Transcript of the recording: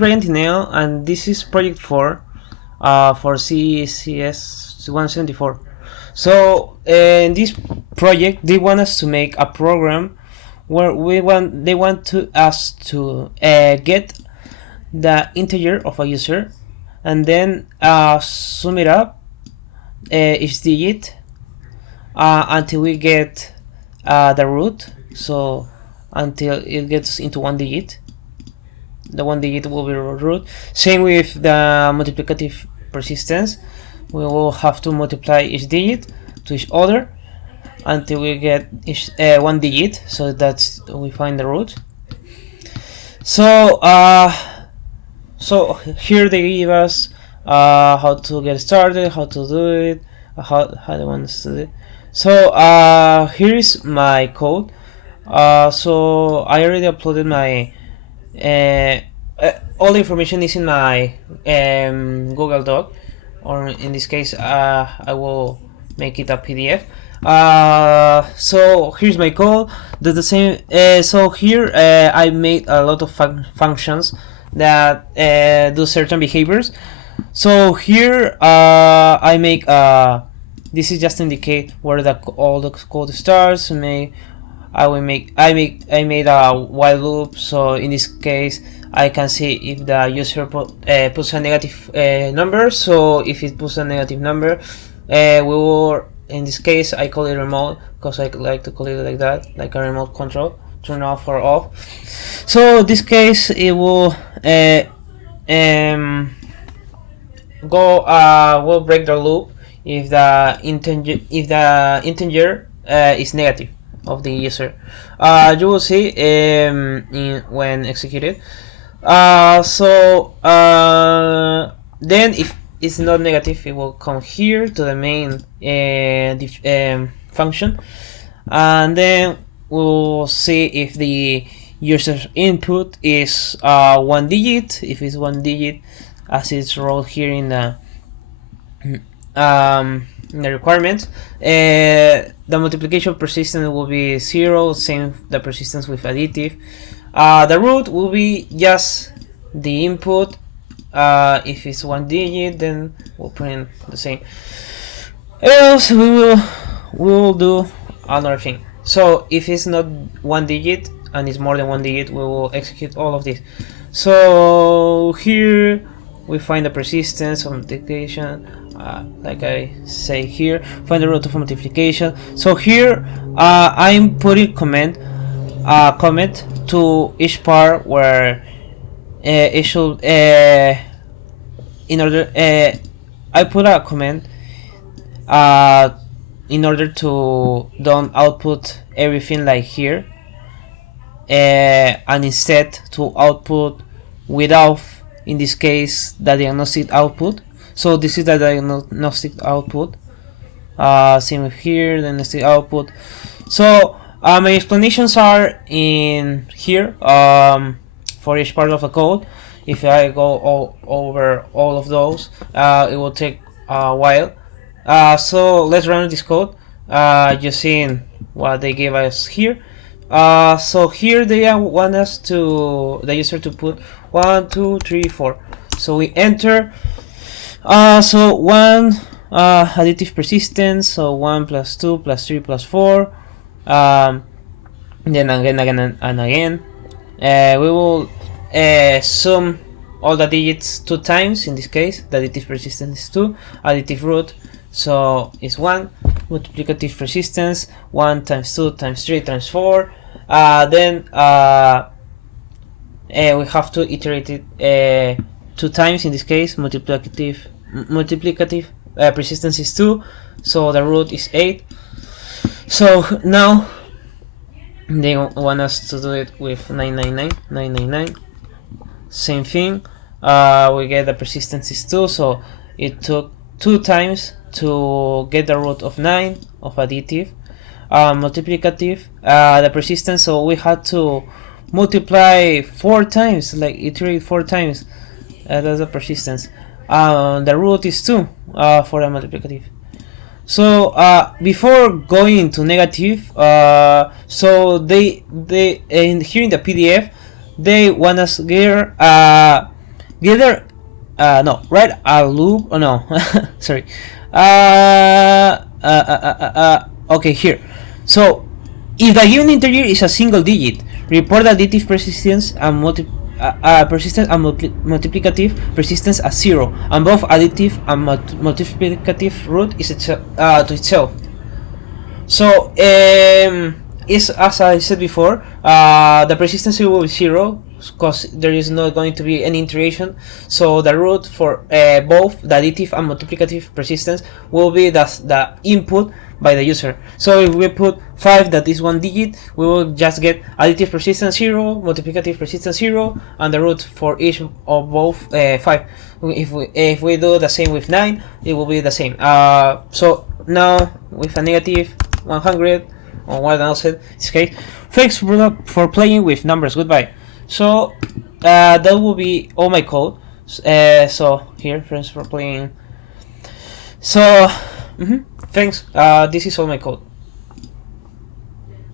Brian Tineo, and this is Project 4 for CCS 174. So in this project, they want us to make a program where they want us to get the integer of a user and then sum it up each digit until we get the root. So until it gets into one digit. The one digit will be root. Same with the multiplicative persistence. We will have to multiply each digit to each other until we get each one digit. So that's we find the root. So so here they give us how to get started, how to do it, how they want us to do it. So here is my code. So I already uploaded my all the information is in my Google Doc, or in this case I will make it a PDF. So here's my code. Does the same. So here I made a lot of functions that do certain behaviors. So here I make this is just to indicate where all the code starts. I made a while loop, so in this case I can see if the user puts a negative number. So if it puts a negative number, we will, in this case I call it remote because I like to call it like that, like a remote control, turn off or off. So in this case it will will break the loop if the integer is negative of the user. You will see when executed. Then if it's not negative, it will come here to the main function, and then we'll see if the user's input is one digit. If it's one digit, as it's wrote here in the requirements, the multiplication persistence will be 0. Same the persistence with additive. The root will be just the input. If it's one digit, then we'll print the same. Else we will do another thing. So if it's not one digit and it's more than one digit, we will execute all of this. So here we find the persistence of multiplication. Like I say here, find the root of multiplication. So here I'm putting comment to each part where it should in order I put a comment in order to don't output everything like here, and instead to output without, in this case, the diagnostic output. So this is the diagnostic output. Same with here, the diagnostic output. So my explanations are in here for each part of the code. If I go over all of those, it will take a while. So let's run this code, just seeing what they gave us here. So here they want us to the user to put 1, 2, 3, 4. So we enter. So 1 additive persistence. So 1 plus 2 plus 3 plus 4. Then again and again. We will sum all the digits 2 times. In this case, the additive persistence is 2. Additive root, so it's 1. Multiplicative persistence, 1 times 2 times 3 times 4. Then we have to iterate it 2 times. In this case, multiplicative persistence is 2, so the root is 8. So now they want us to do it with 999. Same thing. We get the persistence is 2, so it took 2 times to get the root of 9 of additive. Multiplicative, the persistence, so we had to multiply 4 times, like iterate 4 times. That's the persistence. The root is 2 for the multiplicative. So before going to negative, so they here in the PDF they want us here gather no, write a loop. Oh no, sorry. Okay, here. So if the given integer is a single digit, report additive persistence and multiplicative persistence as 0, and both additive and multiplicative root is to itself. So is, as I said before, the persistence will be 0 because there is not going to be any iteration. So the root for both the additive and multiplicative persistence will be the input by the user. So if we put 5, that is one digit, we will just get additive persistence 0, multiplicative persistence 0, and the root for each of both 5. If we do the same with 9, it will be the same. So now with a negative 100 or 1000 in this case. Thanks for playing with numbers. Goodbye. So that will be all my code. So here, thanks for playing. So thanks. This is all my code.